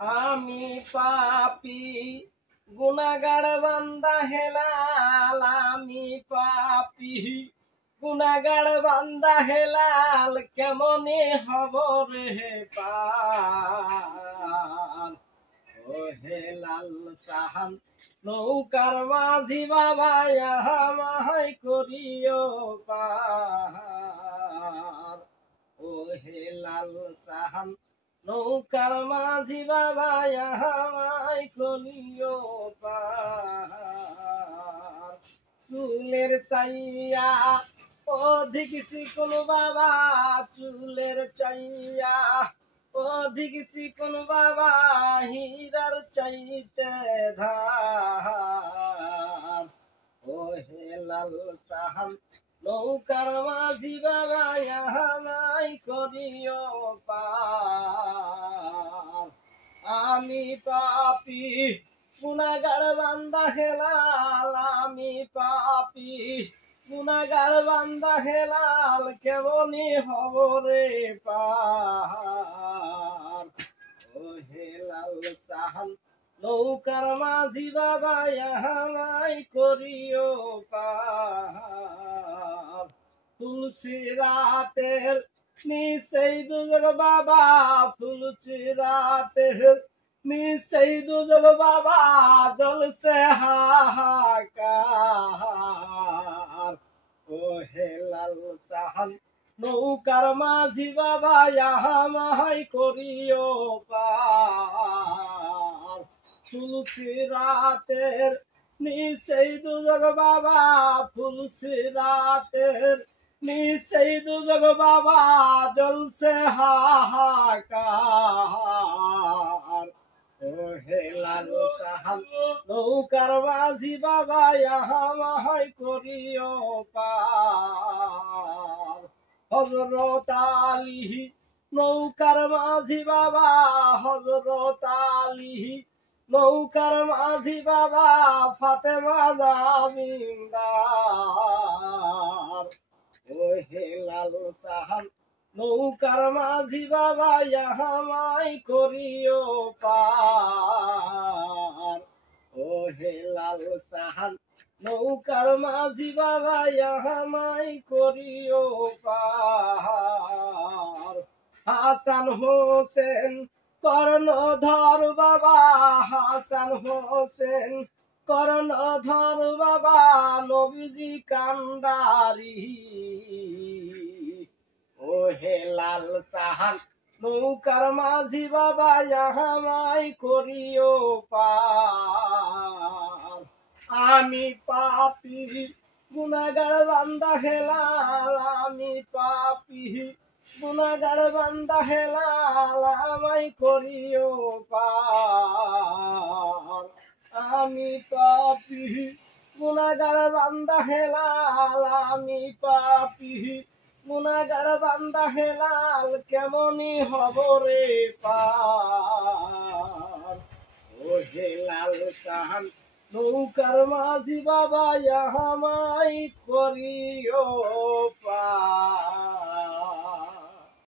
আমি পাপী গুনাহগার বান্দা হেলাল, আমি পাপী গুনাহগার বান্দা হেলাল, কেমনে হব রে পার। ও হেলাল সাহান নৌকার মাঝি বাবা আমায় করিও পার। ও হেলাল সাহান নৌকার মাঝি বাবা আমায় করিও পার। চুলের চাইয়া অধিক চিকন বাবা, চুলের চাইয়া অধিক চিকন বাবা, হীরার চাইতে ধার। ও হেলাল সাহান নৌকার মাঝি বাবা আমায় করিও পার। আমি পাপী গুনাহগার বান্দা হেলাল, আমি পাপী গুনাহগার বান্দা হেলাল, কেমনি হব রে পার। ও হেলাল সাহান নৌকার মাঝি বাবা আমায় করিও পার। তুলসী রাতের নিচেই দুজক বাবা, তুলসী রাতের নিচেই দুজক বাবা, জ্বলছে হাহাকার। ও হেলাল সাহান নৌকার মাঝি বাবা আমায় করিও পার। তুলসী রাতের নিচেই দুজক বাবা, তুলসী রাতের নিচেই দুজক বাবা, জ্বলছে হাহাকার। ও হেলাল সাহান নৌকার মাঝি বাবা আমায় করিও পার। হযরত আলী নৌকার মাঝি বাবা, হযরত আলী নৌকার মাঝি বাবা, ফাতেমা জামিনদার। ও হেলাল সাহান নৌকার মাঝি বাবা আমায় করিও পার। ও হেলাল সাহান নৌকার মাঝি বাবা আমায় করিও পার। হাসান হোসেন কর্ণধর বাবা, হাসান হোসেন কর্ণধর বাবা, নবীজি কান্ডারি। ও হেলাল সাহান নৌকার মাঝি বাবা আমায় করিও পার। আমি পাপী গুনাহগার বান্দা হেলাল, আমি পাপী গুনাহগার বান্দা হেলাল, আমায় করিও পার। আমি পাপী গুনাহগার বান্দা হেলাল, আমি পাপী গুনাহগার বান্দা হেলাল, কেমনি হব রে পার। ও হেলাল সাহান নৌকার মাঝি বাবা আমায় করিও পার।